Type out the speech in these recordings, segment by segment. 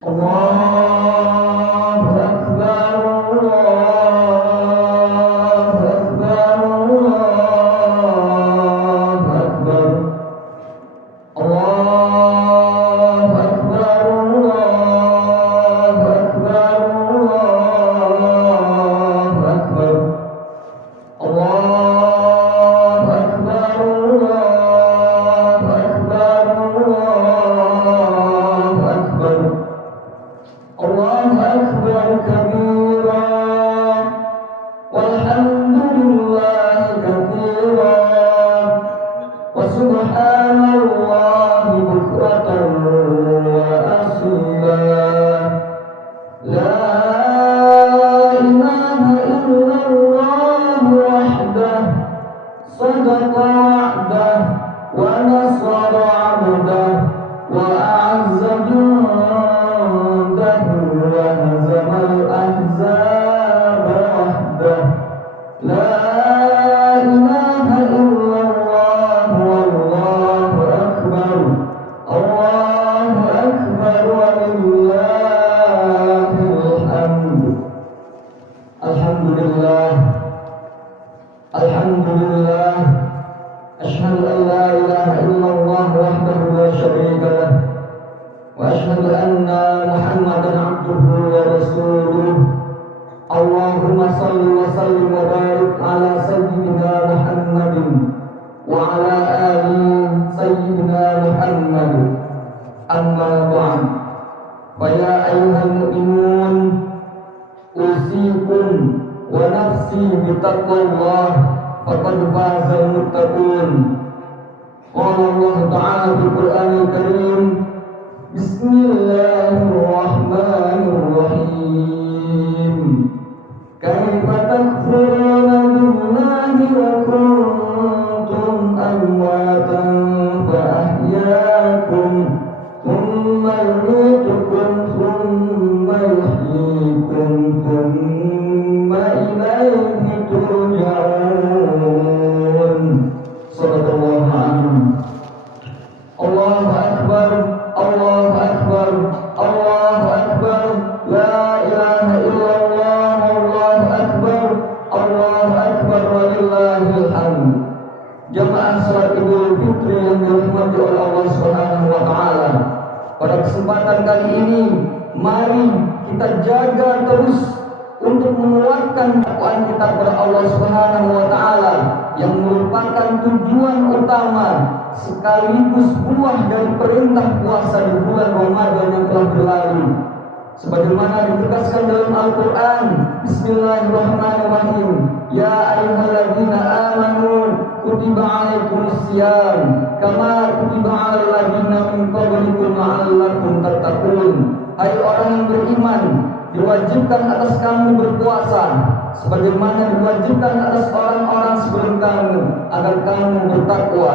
الله أكبر الله أكبر الله أكبر الله أكبر الله أكبر الله أكبر الله أكبر الله أكبر الله أكبر الله أكبر كبيرا والحمد لله كثيرا وسبحان الله بكرة وأصيلا لا إله إلا الله وحده صدق وعده ونصر عبده وأعز جنده وهزم الأحزاب وحده لا إله إلا الله والله أكبر الله أكبر ولله الحمد الحمد لله الحمد لله أشهد أن لا إله إلا الله وحده لا شريك له وأشهد أن محمدا عبده ورسوله اللهم صل وسلم وبارك على سيدنا محمد وعلى آل سيدنا محمد أما بعد فيا أيها المؤمنون أوصيكم ونفسي بتقوى الله فقد فاز المتقون قال الله تعالى في القرآن الكريم بسم الله الرحمن الرحيم كيف تكفرون بالله وكنتم أمواتا فأحياكم ثم يميتكم ثم يحييكم ثم إليه ترجعون صدق الله العظيم الله أكبر الله أكبر الله أكبر لا إله إلا الله الله أكبر الله أكبر ولله الحمد. Jamaah salat Idul Fitri yang dirahmati oleh Allah Subhanahu wa taala. Pada kesempatan kali ini, mari kita jaga terus untuk menguatkan takwaan kita kepada Allah Subhanahu wa taala yang merupakan tujuan utama sekaligus buah dari perintah puasa di bulan Ramadan yang telah berlalu. Sebagaimana ditegaskan dalam Al-Quran, Bismillahirrahmanirrahim. Ya ayyuhalladzina amanu kutiba alaikumusiyam kama kutiba alal ladzina min qablikum la'allakum tattaqun. Hai orang yang beriman, diwajibkan atas kamu berpuasa sebagaimana diwajibkan atas orang-orang sebelum kamu agar kamu bertakwa.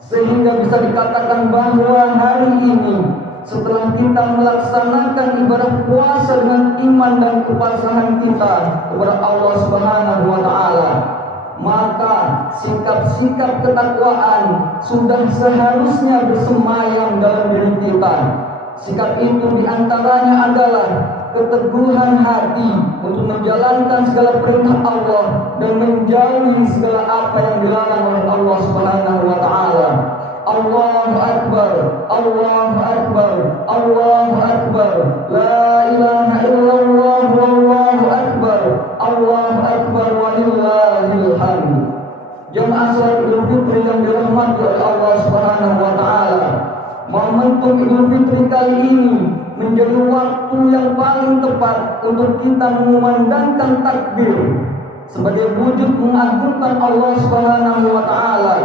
Sehingga bisa dikatakan bahwa hari ini setelah kita melaksanakan ibadah puasa dengan iman dan kepasrahan kita kepada Allah Subhanahu wa taala, maka sikap-sikap ketakwaan sudah seharusnya bersemayam dalam diri kita. Sikap itu diantaranya adalah keteguhan hati untuk menjalankan segala perintah Allah dan menjauhi segala apa yang dilarang oleh Allah Subhanahu wa taala. Allahu Akbar, Allahu Akbar, Allahu Akbar, la ilaha illallah wallahu akbar, Allahu Akbar walillahil hamd. Jamaah salat Idul Fitri yang dirahmati oleh Allah Subhanahu wa taala, momentum Idul Fitri kali ini menjadi waktu yang paling tepat untuk kita mengumandangkan takbir sebagai wujud mengagungkan Allah Subhanahu wa taala.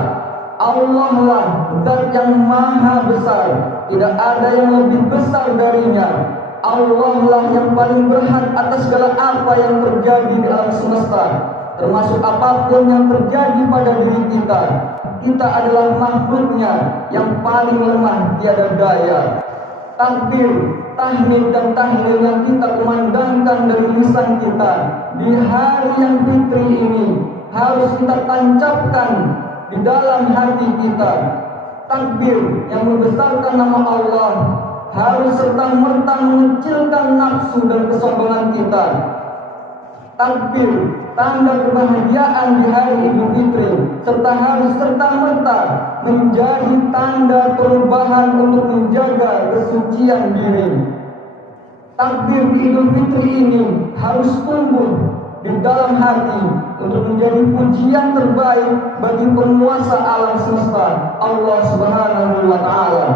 Allah lah zat yang maha besar, tidak ada yang lebih besar darinya. Allah lah yang paling berhak atas segala apa yang terjadi di alam semesta, termasuk apapun yang terjadi pada diri kita. Kita adalah makhluknya yang paling lemah tiada daya. Takbir, tahmid dan tahlil yang kita kumandangkan dari lisan kita di hari yang fitri ini harus kita tancapkan di dalam hati kita. Takbir yang membesarkan nama Allah, harus serta-merta mengecilkan nafsu dan kesombongan kita. Takbir, tanda kebahagiaan di hari Idul Fitri, serta harus serta-merta menjadi tanda perubahan untuk menjaga kesucian diri. Takbir di Idul Fitri ini harus tumbuh di dalam hati untuk menjadi pujian terbaik bagi penguasa alam semesta, Allah Subhanahu wa Ta'ala.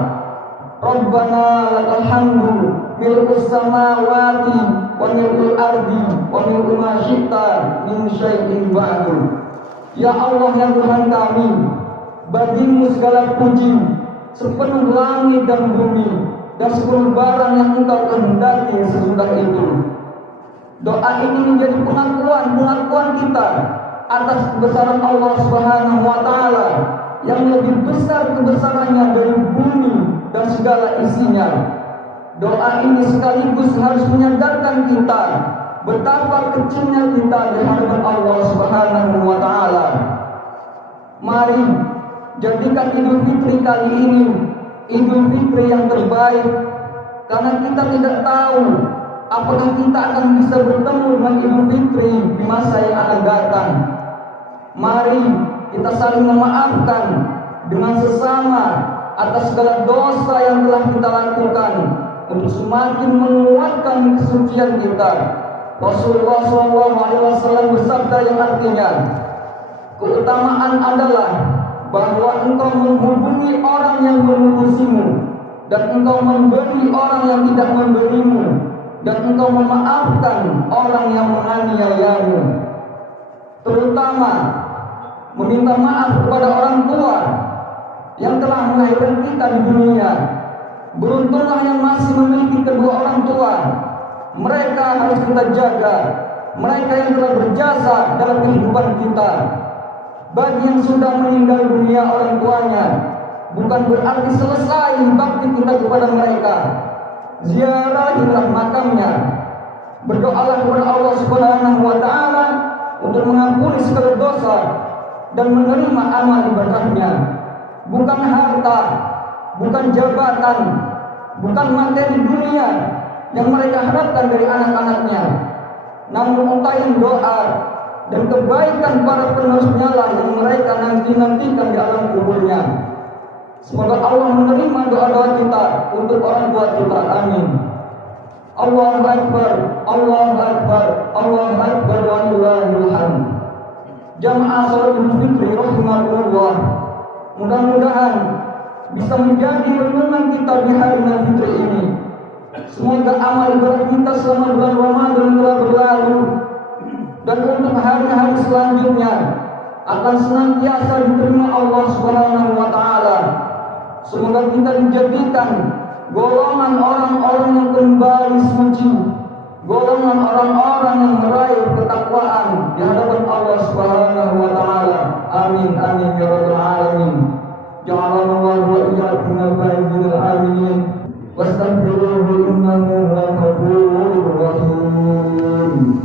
Rabbana lakal hamdu milkus samawati wa milkul ardi wa milku ma syi'ta min syai'in ba'du. Ya Allah, ya Tuhan kami, bagimu segala puji sepenuh langit dan bumi dan seluruh barang yang Engkau kehendaki sesudah itu. Doa ini menjadi pengakuan kita atas kebesaran Allah Subhanahu wa Ta'ala yang lebih besar kebesarannya dari bumi dan segala isinya. Doa ini sekaligus harus menyadarkan kita betapa kecilnya kita di hadapan Allah Subhanahu wa Ta'ala. Mari jadikan Idul Fitri kali ini Idul Fitri yang terbaik, karena kita tidak tahu apakah kita akan bisa bertemu dengan Idul Fitri di masa yang akan datang. Mari kita saling memaafkan dengan sesama atas segala dosa yang telah kita lakukan untuk semakin menguatkan kesucian kita. Rasulullah SAW bersabda yang artinya, keutamaan adalah bahwa engkau menghubungi orang yang memutusimu, dan engkau memberi orang yang tidak memberimu, dan engkau memaafkan orang yang menganiayamu. Terutama meminta maaf kepada orang tua yang telah melahirkan kita di dunia. Beruntunglah yang masih memiliki kedua orang tua. Mereka harus kita jaga. Mereka yang telah berjasa dalam kehidupan kita. Bagi yang sudah meninggal dunia orang tuanya, bukan berarti selesai bakti kita kepada mereka. Ziarahilah makamnya. Berdoalah kepada Allah Subhanahu wa Ta'ala untuk mengampuni segala dosa dan menerima amal ibadahnya. Bukan harta, bukan jabatan, bukan materi dunia yang mereka harapkan dari anak-anaknya, namun ungkapan doa dan kebaikan para penerusnya lah yang mereka nantikan di alam kuburnya. Semoga Allah menerima doa-doa kita untuk orang tua kita. Amin. Allahu Akbar, Allahu Akbar, Allahu Akbar wa lillahil hamd. Jamaah salat Idul Fitri rahimakumullah, mudah-mudahan bisa menjadi renungan kita di hari Idul Fitri ini. Semoga amal ibadah kita selama bulan Ramadan telah berlalu dan untuk hari-hari selanjutnya akan senantiasa diterima Allah Subhanahu wa Ta'ala. Semoga kita dijadikan golongan orang-orang yang kembali suci, golongan orang-orang yang meraih ketakwaan di hadapan Allah Subhanahu wa Ta'ala. Amin amin ya rabbal alamin. Ja'alallahu wa iyyakum minal faizil amin. Wastaghfiruhu innahu huwal ghafurur rahim.